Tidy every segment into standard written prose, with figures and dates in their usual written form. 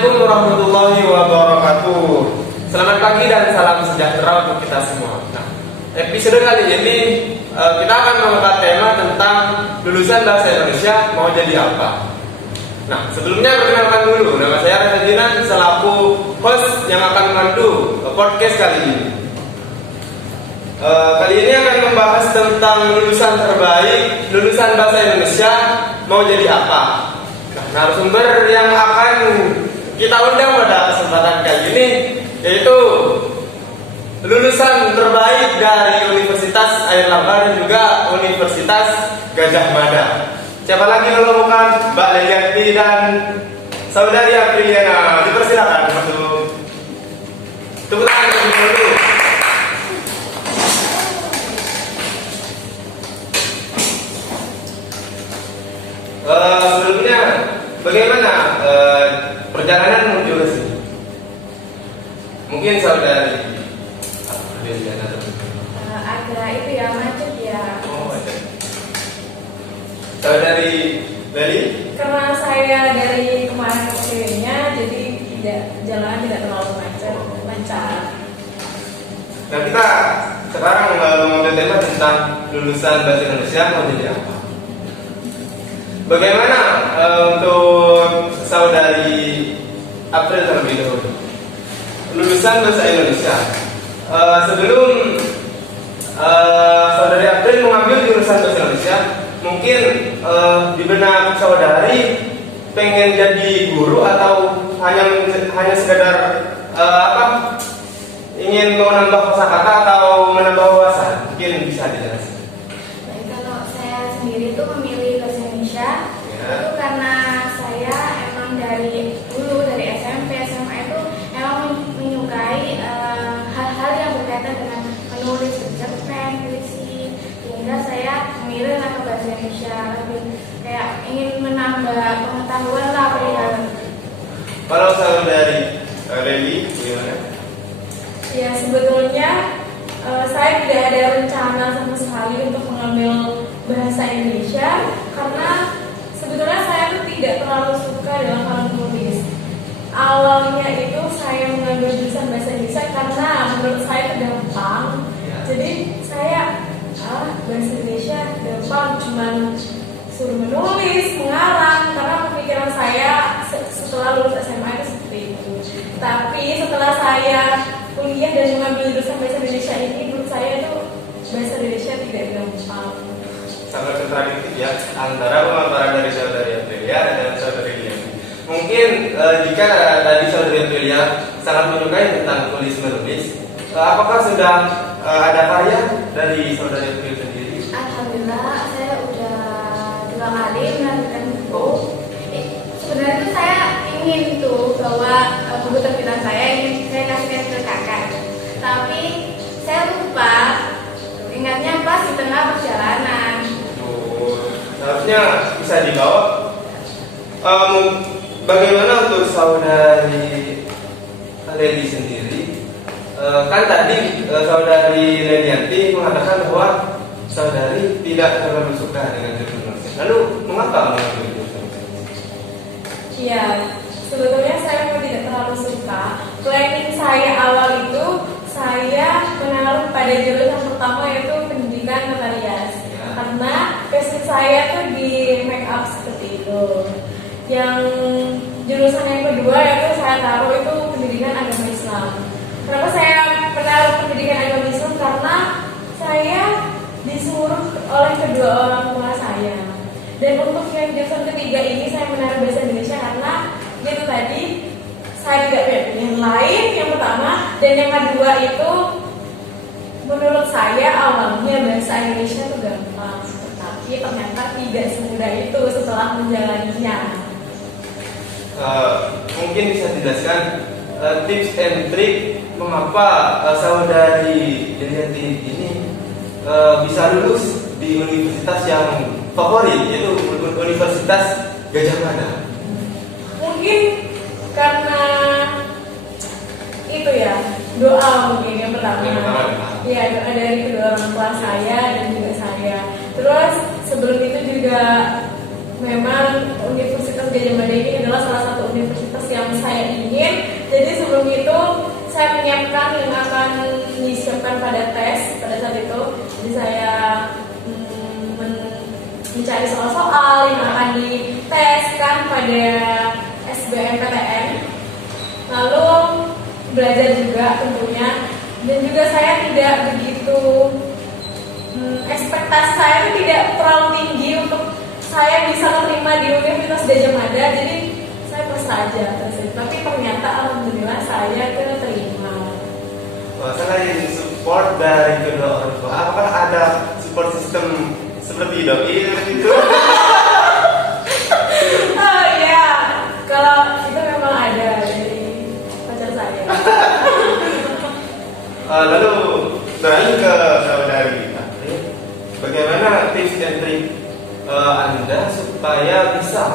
Assalamualaikum warahmatullahi wabarakatuh. Selamat pagi dan salam sejahtera untuk kita semua. Nah, episode kali ini kita akan mengangkat tema tentang lulusan bahasa Indonesia mau jadi apa. Nah, sebelumnya perkenalkan dulu, nama saya Reza Jinan selaku host yang akan memandu podcast kali ini. Kali ini akan membahas tentang lulusan terbaik, lulusan bahasa Indonesia mau jadi apa. Nah, narasumber yang akan kita undang pada kesempatan kali ini yaitu lulusan terbaik dari Universitas Airlangga dan juga Universitas Gadjah Mada. Siapa lagi kalau bukan Mbak Lelianti dan Saudari Apriliana. Dipersilakan masuk. Tepuk tangan dulu. Sebelumnya bagaimana perjalanan menuju ke sini? Mungkin Saudari Apriliana agak itu ya, macet ya. Oh, macet. Saudari Beli? Karena saya dari kemarin ke sininya, jadi jalan tidak terlalu macet, lancar. Nah, kita sekarang mengambil tema tentang lulusan bahasa Indonesia mau jadi apa? Bagaimana untuk Saudari April terlebih dahulu? Lulusan bahasa Indonesia. Sebelum Saudari April mengambil jurusan bahasa Indonesia, mungkin di benak Saudari pengen jadi guru atau hanya sekedar ingin menambah kosakata atau menambah wawasan? Mungkin bisa dijelaskan. Baik, kalau saya sendiri tuh memilih bahasa Indonesia itu karena saya emang dari dulu dari SMP SMA itu emang menyukai hal-hal yang berkaitan dengan menulis cerpen, puisi, sehingga saya memilih ke bahasa Indonesia, lebih kayak ingin menambah pengetahuan lah perihal. Kalau Saudari Leli gimana? Ya, sebetulnya saya tidak ada rencana sama sekali untuk mengambil bahasa Indonesia karena sebetulnya saya tuh tidak terlalu suka dalam hal menulis. Awalnya itu saya mengambil jurusan bahasa Indonesia karena menurut saya itu gampang. Jadi saya bahasa Indonesia gampang, cuman suruh menulis, mengalang, karena pemikiran saya setelah lulus SMA itu seperti itu. Tapi setelah saya kuliah dan mengambil jurusan bahasa Indonesia ini, menurut saya itu bahasa Indonesia tidak gampang. Sangat kontradiktif ya antara pemaparan dari Saudari Aprilia dan Saudari Leli. Mungkin jika tadi Saudari Aprilia sangat menyukai tentang tulis menulis, apakah sudah ada karya dari Saudari Aprilia sendiri? Alhamdulillah, saya udah 2 kali menerbitkan buku. Sebenarnya itu saya ingin bahwa buku terbitan saya ingin saya kasihkan ke kakak, tapi saya lupa, ingatnya pas di tengah perjalanan. Seharusnya bisa dibawa. Bagaimana untuk Saudari Leli sendiri? Kan tadi Saudari Lelianti mengatakan bahwa Saudari tidak terlalu suka dengan jurusan menulis. Lalu mengapa mengambil jurusan menulis? Iya, sebetulnya saya memang tidak terlalu suka. Planning saya awal itu saya menaruh pada jurusan pertama yaitu pendidikan notarias. Karena passion saya tuh di make up seperti itu. Yang jurusan yang kedua yaitu saya taruh itu pendidikan agama Islam. Kenapa saya menaruh pendidikan agama Islam? Karena saya disuruh oleh kedua orang tua saya. Dan untuk yang jurusan ketiga ini saya menaruh bahasa Indonesia karena itu tadi saya tidak punya pilihan lain yang pertama, dan yang kedua itu menurut saya awalnya bahasa Indonesia itu gampang, tetapi ternyata tidak semudah itu setelah menjalaninya. Mungkin bisa dijelaskan tips and trick mengapa Saudari Lelianti ini bisa lulus di universitas yang favorit, yaitu Universitas Gadjah Mada. Mungkin karena itu ya, doa mungkin yang pertama. Iya, doa dari kedua orang tua saya dan juga saya. Terus sebelum itu juga memang Universitas Gadjah Mada ini adalah salah satu universitas yang saya ingin. Jadi sebelum itu saya menyiapkan yang akan disiapkan pada tes pada saat itu. Jadi saya mencari soal-soal yang akan diteskan pada SBMPTN. Lalu belajar juga tentunya. Dan juga saya tidak begitu ekspektasi saya itu tidak terlalu tinggi untuk saya bisa terima di Universitas Gadjah Mada. Jadi saya pasrah aja tersebut. Tapi ternyata alhamdulillah saya keterima. Wah, selain support dari kedua orang tua, apakah ada support system seperti doi gitu? Oh iya, kalau itu memang ada dari pacar saya. Lalu beralih ke saudari kita. Bagaimana tips dan trik Anda supaya bisa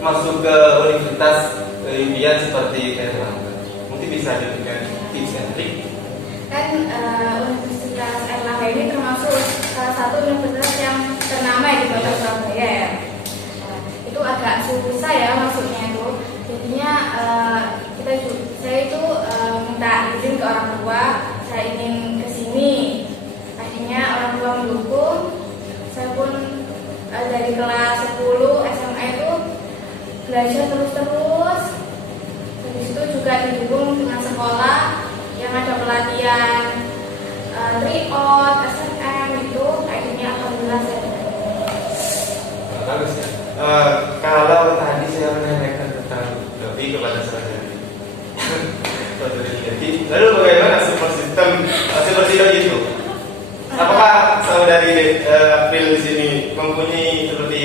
masuk ke universitas impian seperti Erlangga? Mungkin bisa diberikan tips dan trik. Kan Universitas Erlangga ini termasuk salah satu universitas yang ternama di Kota Surabaya ya. Itu agak susah ya masuknya itu. Jadinya saya itu minta izin ke orang tua, saya ingin ke sini. Akhirnya orang tua mendukung. Saya pun dari kelas 10 SMA itu belajar terus. Habis itu juga didukung dengan sekolah yang ada pelatihan tryout, SNM itu. Akhirnya alhamdulillah saya Bagus ya. Kalau tadi saya menanyakan tentang lebih kepada saudari. Lalu bagaimana support system seperti itu? Apakah saudari April di sini mempunyai seperti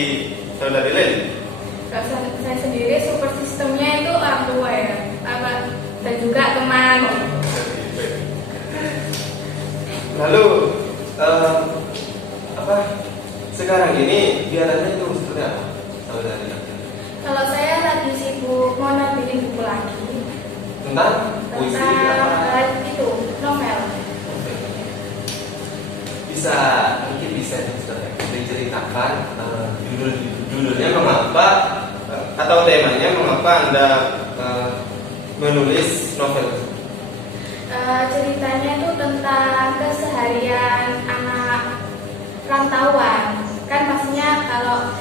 saudari Leli? saya sendiri super sistemnya itu orang tua ya, dan juga teman. Lalu sekarang ini biarannya itu seperti apa saudari? Kalau saya lagi sibuk mau nerbitin buku lagi Tentang puisi apa? itu novel. Mungkin bisa diceritakan judulnya mengapa atau temanya mengapa Anda menulis novel tersebut? Ceritanya itu tentang keseharian anak rantauan. Kan pastinya kalau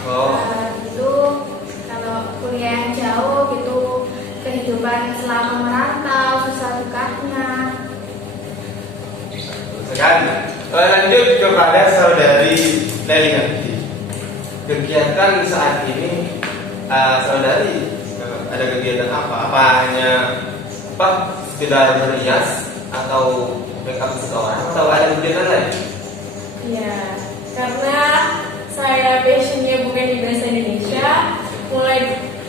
kalau kuliah yang jauh gitu, kehidupan selama merantau, susah dukanya. Sekarang lanjut kepada saudari Leli nanti. Kegiatan saat ini saudari ada kegiatan apa? Apa hanya sekedar berhias atau makeup seseorang atau ada kegiatan lain? Iya, karena saya passionnya bukan di bahasa Indonesia. Mulai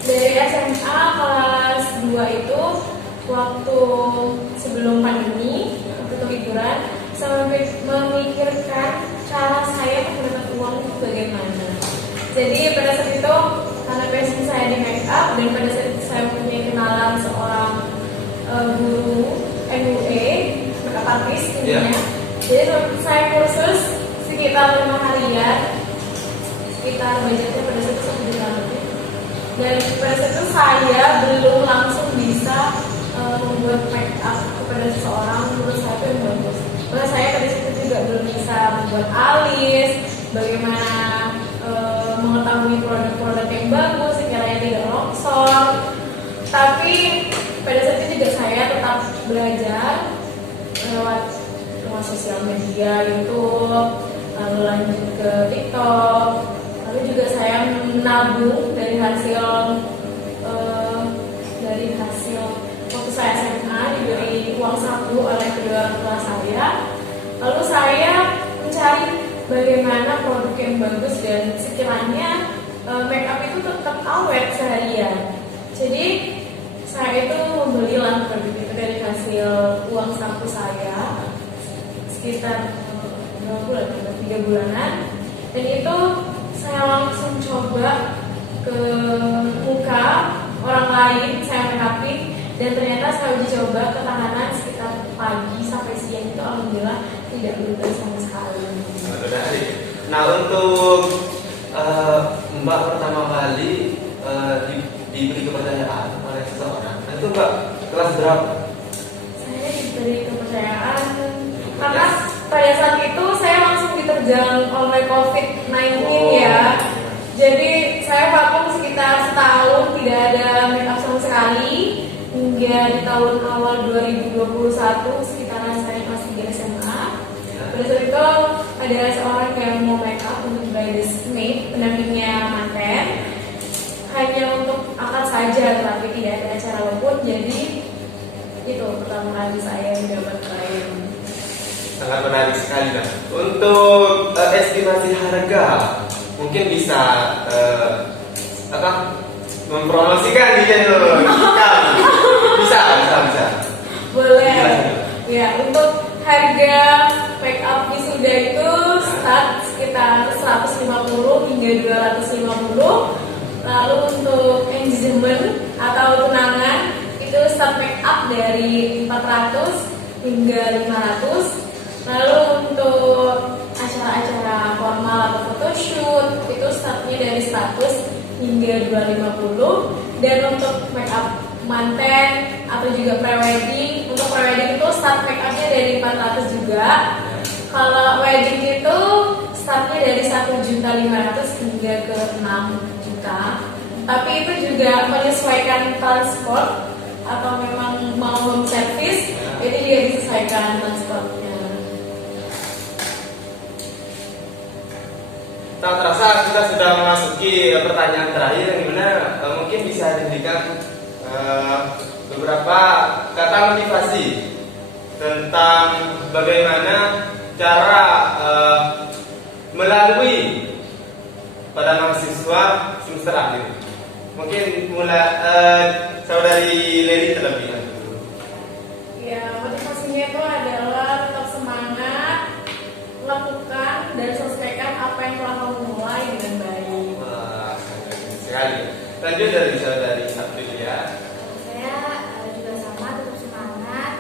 dari SMA kelas 2 itu, waktu sebelum pandemi, waktu liburan, saya memikirkan cara saya mendapatkan uang itu bagaimana. Jadi pada saat itu, karena passion saya di makeup dan pada saat itu saya punya kenalan seorang guru MUA, makeup artist intinya. Jadi saya kursus sekitar 5 harian, sekitar budgetnya pada saat itu 1 juta lebih. Dan pada saat itu saya belum langsung bisa membuat make up kepada seseorang. Menurut saya itu yang bagus. Karena saya pada saat itu juga belum bisa membuat alis, bagaimana mengetahui produk-produk yang bagus, sekiranya tidak longsor. Tapi pada saat itu juga saya tetap belajar lewat sosial media, YouTube, lalu lanjut ke TikTok. Lalu juga saya menabung dari hasil waktu saya SMA diberi uang saku oleh kedua orang tua saya. Lalu saya mencari bagaimana produk yang bagus dan sekiranya makeup itu tetap awet seharian. Jadi saya itu membelilah produk itu dari hasil uang saku saya sekitar 3 bulanan, dan itu saya langsung coba ke muka orang lain, saya make upin, dan ternyata saya uji coba ketahanan sekitar pagi sampai siang itu alhamdulillah tidak berubah sama sekali. Nah, untuk Mbak pertama kali diberi kepercayaan oleh seseorang. Nah, itu Mbak kelas berapa? Saya diberi kepercayaan karena pada saat itu saya langsung diterjang oleh COVID-19 ya. Jadi saya vakum sekitar setahun, tidak ada make up sama sekali, hingga di tahun awal 2021 sekitaran saya kelas 3 SMA. Pada saat itu ada seorang yang mau make up untuk bridesmaid, pendampingnya manten, hanya untuk akad saja, tapi tidak ada acara apapun. Jadi itu pertama kali saya mendapat klien. Sangat menarik sekali kan. Untuk estimasi harga, mungkin bisa mempromosikan di channel kita. Bisa. Boleh. Ya, untuk harga make up wisuda itu start sekitar 150 hingga 250. Lalu untuk engagement atau tunangan itu start make up dari 400 hingga 500. Lalu untuk acara-acara formal atau photoshoot itu startnya dari 100 hingga 250. Dan untuk make up manten atau juga prewedding, untuk prewedding itu start make upnya dari 400 juga. Kalau wedding itu startnya dari 1.500.000 hingga ke 6 juta. Tapi itu juga menyesuaikan transport atau memang mau home service, itu juga disesuaikan transportnya. Tak terasa kita sudah memasuki pertanyaan terakhir, yang dimana mungkin bisa diberikan beberapa kata motivasi tentang bagaimana cara melalui pada mahasiswa semester akhir. Mungkin mulai saudari Leli terlebih dahulu. Ya, motivasinya itu adalah tetap semangat, lakukan dan selesaikan apa yang telah kamu mulai dengan baik. Wah, sangat bagus sekali. Lanjut dari saudari Aprilia. Saya juga sama, tetap semangat,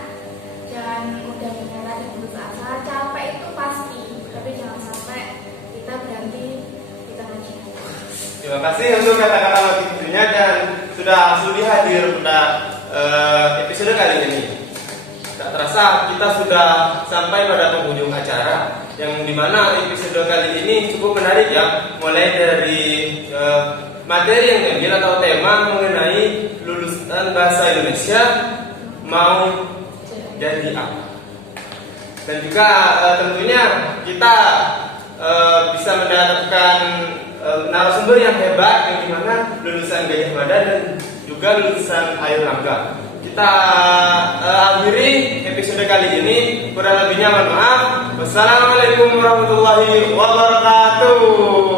jangan mudah menyerah dan putus asa. Capek itu pasti, tapi jangan sampai kita berhenti di tengah jalan. Terima kasih untuk kata-kata motivasinya dan sudah sudi hadir pada episode kali ini. Tak terasa kita sudah sampai pada penghujung acara, yang dimana episode kali ini cukup menarik ya. Mulai dari materi yang diambil atau tema mengenai lulusan bahasa Indonesia mau jadi apa, dan juga tentunya kita bisa mendapatkan narasumber yang hebat, yang dimana lulusan Gajah Mada dan juga lulusan Airlangga. Kita akhiri episode kali ini. Kurang lebihnya mohon maaf. Wassalamualaikum warahmatullahi wabarakatuh.